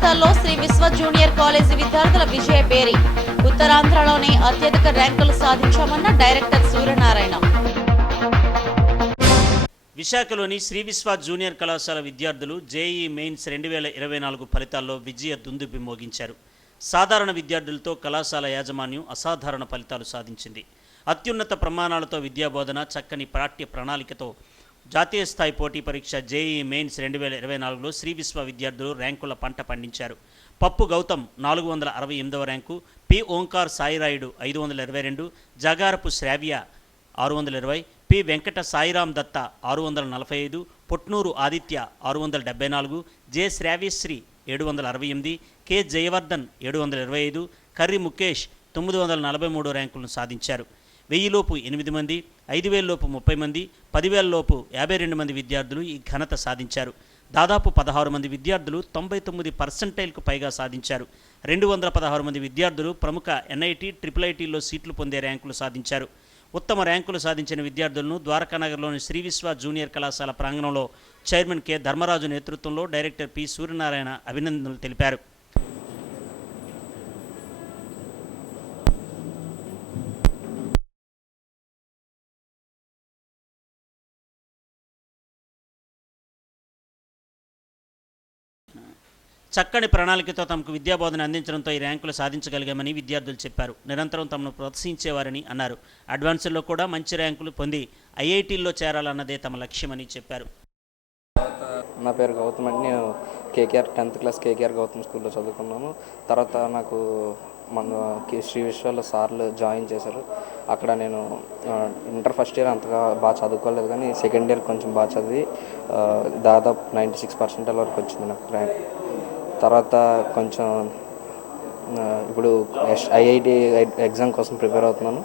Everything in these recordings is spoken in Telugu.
ఫలితాల్లో శ్రీ విశ్వ జూనియర్ కాలేజీ విద్యార్థుల విజయ పేరి. ఉత్తరాంధ్రలోనే అత్యధిక ర్యాంకులు సాధించామన్న డైరెక్టర్ సూర్యనారాయణ. విశాఖలోని శ్రీ విశ్వ జూనియర్ కళాశాల విద్యార్థులు జేఈ మెయిన్స్ రెండు వేల ఇరవై నాలుగు ఫలితాల్లో విజయ దుందుపి మోగించారు. సాధారణ విద్యార్థులతో కళాశాల యాజమాన్యం అసాధారణ ఫలితాలు సాధించింది. అత్యున్నత ప్రమాణాలతో విద్యాబోధన చక్కని పాఠ్య ప్రణాళికతో జాతీయ స్థాయి పోటీ పరీక్ష జేఈ మెయిన్స్ రెండు వేల ఇరవై నాలుగులో శ్రీ విశ్వ విద్యార్థులు ర్యాంకుల పంట పండించారు. పప్పు గౌతమ్ నాలుగు వందల అరవై ఎనిమిదవ ర్యాంకు పి ఓంకార్ సాయిరాయుడు ఐదు వందల ఇరవై రెండు జగారపు శ్రావ్య ఆరు వందల ఇరవై పి వెంకట సాయిరాం దత్త ఆరు వందల నలభై ఐదు పొట్నూరు ఆదిత్య ఆరు వందల డెబ్బై నాలుగు జె శ్రావ్యశ్రీ ఏడు వందల అరవై ఎనిమిది కె జయవర్ధన్ ఏడు వందల ఇరవై ఐదు కర్రి ముఖేష్ తొమ్మిది వందల నలభై మూడు ర్యాంకులను సాధించారు. వెయ్యిలోపు ఎనిమిది మంది ఐదు వేలలోపు ముప్పై మంది పదివేలలోపు యాభై రెండు మంది విద్యార్థులు ఈ ఘనత సాధించారు. దాదాపు పదహారు మంది విద్యార్థులు తొంభై తొమ్మిది పర్సెంటైల్కు పైగా సాధించారు. రెండు వందల పదహారు మంది విద్యార్థులు ప్రముఖ ఎన్ఐటి ట్రిపుల్ ఐటీలో సీట్లు పొందే ర్యాంకులు సాధించారు. ఉత్తమ ర్యాంకులు సాధించిన విద్యార్థులను ద్వారకానగర్లోని శ్రీ విశ్వ జూనియర్ కళాశాల ప్రాంగణంలో చైర్మన్ కె. ధర్మరాజు నేతృత్వంలో డైరెక్టర్ పి. సూర్యనారాయణ అభినందనలు తెలిపారు. చక్కని ప్రణాళికతో తమకు విద్యాబోధన అందించడంతో ఈ ర్యాంకులు సాధించగలిగామని విద్యార్థులు చెప్పారు. నిరంతరం తమను ప్రోత్సహించేవారని అన్నారు. అడ్వాన్సుల్లో కూడా మంచి ర్యాంకులు పొంది ఐఐటీల్లో చేరాలన్నదే తమ లక్ష్యమని చెప్పారు. నా పేరు గౌతమ్ అండి. నేను KKR tenth class KKR Gautam స్కూల్లో చదువుకున్నాను తర్వాత నాకు మన శ్రీ విశ్వాల సార్లు జాయిన్ చేశారు. అక్కడ నేను ఇంటర్ ఫస్ట్ ఇయర్ అంతగా బాగా చదువుకోలేదు కానీ సెకండ్ ఇయర్ కొంచెం బాగా చదివి దాదాపు నైంటీ సిక్స్ పర్సెంటేజ్ వరకు వచ్చింది నాకు ర్యాంక్. తర్వాత కొంచెం ఇప్పుడు ఐఐటి ఎగ్జామ్ కోసం ప్రిపేర్ అవుతున్నాను.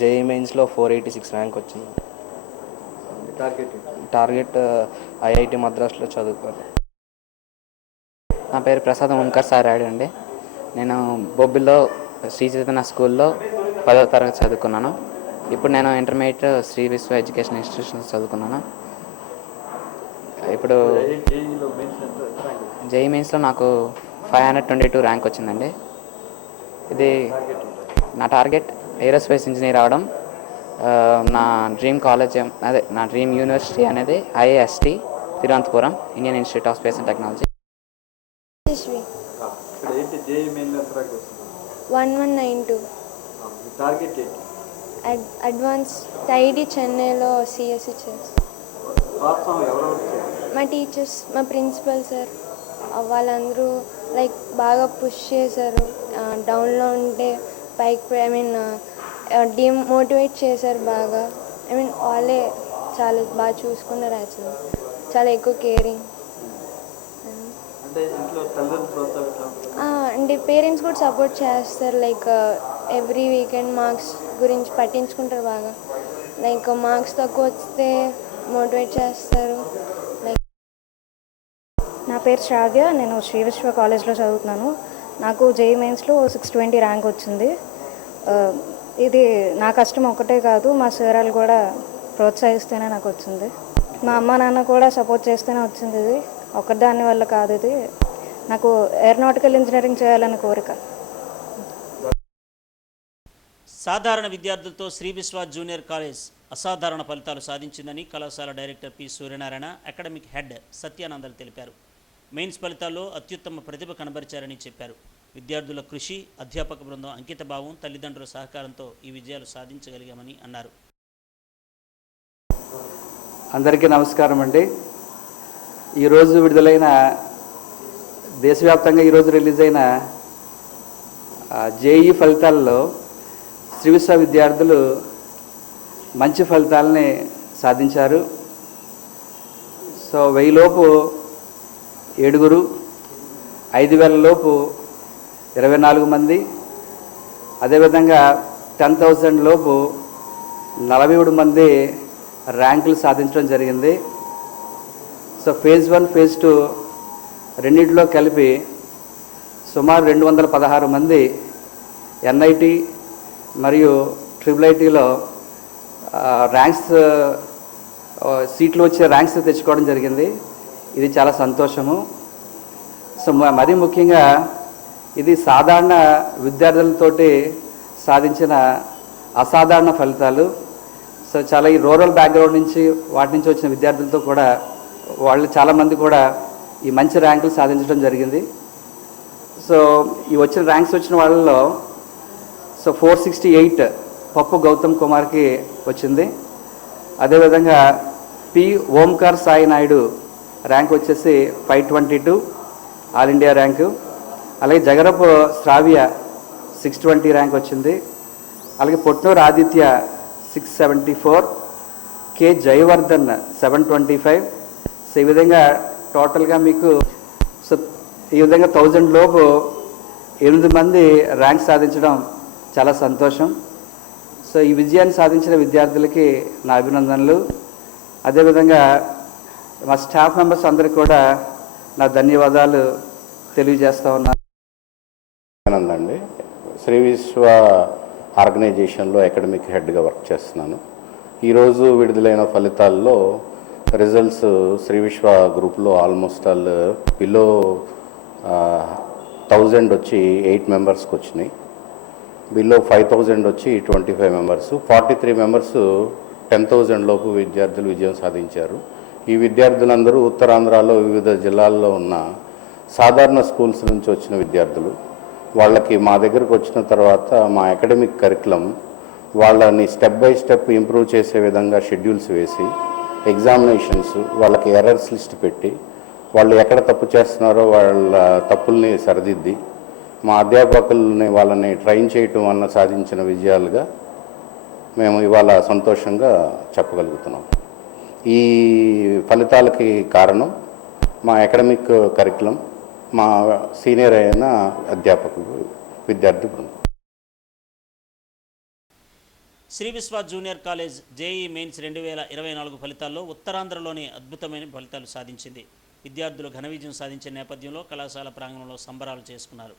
జేఈ మెయిన్స్లో ఫోర్ ఎయిటీ సిక్స్ ర్యాంక్ వచ్చింది. టార్గెట్ టార్గెట్ ఐఐటి మద్రాస్లో చదువుకోవాలి. నా పేరు ప్రసాద్ ఓంకర్ సారాడు అండి నేను బొబ్బిల్లో శ్రీ చైతన్య స్కూల్లో పదవ తరగతి చదువుకున్నాను. ఇప్పుడు నేను ఇంటర్మీడియట్ శ్రీ విశ్వ ఎడ్యుకేషన్ ఇన్స్టిట్యూషన్స్ చదువుకున్నాను. ఇప్పుడు జేఈ మెయిన్స్లో నాకు five hundred twenty two rank వచ్చిందండి. ఇది నా టార్గెట్ ఏరోస్పేస్ ఇంజనీర్ అవడం నా డ్రీమ్ కాలేజ్ అదే నా డ్రీమ్ యూనివర్సిటీ అనేది IIST Thiruvananthapuram Indian Institute of Space and Technology one one nine two advance ID చెన్నైలో సిఎస్సి చేసి ప్రోత్సాహం ఎవరెవరు చేయాలి? మా టీచర్స్ మా ప్రిన్సిపల్ సార్ వాళ్ళందరూ లైక్ బాగా పుష్ చేశారు. డౌన్లో ఉంటే పైకి ఐ మీన్ డిమోటివేట్ చేశారు బాగా. ఐ మీన్ వాళ్ళే చాలా బాగా చూసుకున్నారు యాక్చువల్లీ చాలా ఎక్కువ కేరింగ్ అంటే పేరెంట్స్ కూడా సపోర్ట్ చేస్తారు. లైక్ ఎవ్రీ వీకెండ్ మార్క్స్ గురించి పట్టించుకుంటారు బాగా. లైక్ మార్క్స్ తక్కువ వస్తే మోటివేట్ చేస్తారు. నా పేరు శ్రావ్య నేను శ్రీ విశ్వ కాలేజ్లో చదువుతున్నాను. నాకు జేఈ మెయిన్స్లో సిక్స్ ట్వంటీ ర్యాంక్ వచ్చింది. ఇది నా కష్టం ఒకటే కాదు మా సారాలు కూడా ప్రోత్సహిస్తేనే నాకు వచ్చింది. మా అమ్మ నాన్న కూడా సపోర్ట్ చేస్తేనే వచ్చింది ఇది. ఒకదాని వల్ల కాదు ఇది. నాకు ఏరోనాటికల్ ఇంజనీరింగ్ చేయాలని కోరిక. సాధారణ విద్యార్థులతో శ్రీ విశ్వ జూనియర్ కాలేజ్ అసాధారణ ఫలితాలు సాధించిందని కళాశాల director P Suryanarayana academic head సత్యానందలు తెలిపారు. మెయిన్స్ ఫలితాల్లో అత్యుత్తమ ప్రతిభ కనబరిచారని చెప్పారు. విద్యార్థుల కృషి అధ్యాపక బృందం అంకితభావం తల్లిదండ్రుల సహకారంతో ఈ విజయాలు సాధించగలిగామని అన్నారు. అందరికీ నమస్కారం అండి. ఈరోజు విడుదలైన దేశవ్యాప్తంగా ఈరోజు రిలీజ్ అయిన జేఈ ఫలితాల్లో శ్రీ విశ్వ విద్యార్థులు మంచి ఫలితాలని సాధించారు. సో వెయ్యిలోపు ఏడుగురు ఐదు వేల లోపు ఇరవై నాలుగు మంది అదేవిధంగా టెన్ థౌజండ్ లోపు నలభై ఏడు మంది ర్యాంకులు సాధించడం జరిగింది. So phase one phase two రెండింటిలో కలిపి సుమారు రెండు వందల పదహారు మంది ఎన్ఐటి మరియు ట్రిపుల్ ఐటీలో ర్యాంక్స్ సీట్లు వచ్చే ర్యాంక్స్ తెచ్చుకోవడం జరిగింది. ఇది చాలా సంతోషము. సో మ- మరీ ముఖ్యంగా ఇది సాధారణ విద్యార్థులతోటి సాధించిన అసాధారణ ఫలితాలు. సో చాలా ఈ రూరల్ బ్యాక్గ్రౌండ్ నుంచి వాటి నుంచి వచ్చిన విద్యార్థులతో కూడా వాళ్ళు చాలామంది కూడా ఈ మంచి ర్యాంకులు సాధించడం జరిగింది. సో ఈ వచ్చిన ర్యాంక్స్ వచ్చిన వాళ్ళలో సో ఫోర్ సిక్స్టీ ఎయిట్ పప్పు గౌతమ్ కుమార్కి వచ్చింది. అదేవిధంగా పి ఓంకార్ సాయి నాయుడు ర్యాంక్ వచ్చేసి five twenty two all India rank. అలాగే Jagarapu Sravya six twenty rank వచ్చింది. అలాగే Potnuru Aditya six seventy four K Jayavardhan seven twenty five. So ఈ విధంగా టోటల్గా మీకు సో ఈ విధంగా థౌజండ్ లోపు ఎనిమిది మంది ర్యాంక్ సాధించడం చాలా సంతోషం. సో ఈ విజయాన్ని సాధించిన విద్యార్థులకి నా అభినందనలు. అదేవిధంగా మా స్టాఫ్ మెంబర్స్ అందరికీ కూడా నా ధన్యవాదాలు తెలియజేస్తా ఉన్నాను ఆనందండి. అండి శ్రీ విశ్వ ఆర్గనైజేషన్లో అకాడమిక్ హెడ్గా వర్క్ చేస్తున్నాను. ఈరోజు విడుదలైన ఫలితాల్లో రిజల్ట్స్ శ్రీ విశ్వ గ్రూప్లో ఆల్మోస్ట్ ఆల్ బిలో థౌజండ్ వచ్చి ఎయిట్ మెంబర్స్కి వచ్చినాయి. బిలో ఫైవ్ థౌజండ్ వచ్చి twenty five members forty three members ten thousand లోపు విద్యార్థులు విజయం సాధించారు. ఈ విద్యార్థులందరూ ఉత్తరాంధ్రలో వివిధ జిల్లాల్లో ఉన్న సాధారణ స్కూల్స్ నుంచి వచ్చిన విద్యార్థులు. వాళ్ళకి మా దగ్గరకు వచ్చిన తర్వాత మా అకాడమిక్ కరికులం వాళ్ళని స్టెప్ బై స్టెప్ ఇంప్రూవ్ చేసే విధంగా షెడ్యూల్స్ వేసి ఎగ్జామినేషన్స్ వాళ్ళకి ఎర్రర్స్ లిస్ట్ పెట్టి వాళ్ళు ఎక్కడ తప్పు చేస్తున్నారో వాళ్ళ తప్పుల్ని సరిదిద్ది మా అధ్యాపకుల్ని వాళ్ళని ట్రైన్ చేయటం వల్ల సాధించిన విజయాలుగా మేము ఇవాళ సంతోషంగా చెప్పగలుగుతున్నాం. ఈ ఫలితాలకి కారణం మా అకాడమిక్ కరికులం మా సీనియర్ అయిన అధ్యాపకులు విద్యార్థి బృందం. శ్రీ విశ్వ జూనియర్ కాలేజ్ జేఈ మెయిన్స్ రెండు వేల ఇరవై నాలుగు ఫలితాల్లో ఉత్తరాంధ్రలోని అద్భుతమైన ఫలితాలు సాధించింది. విద్యార్థులు ఘన విజయం సాధించిన నేపథ్యంలో కళాశాల ప్రాంగణంలో సంబరాలు చేసుకున్నారు.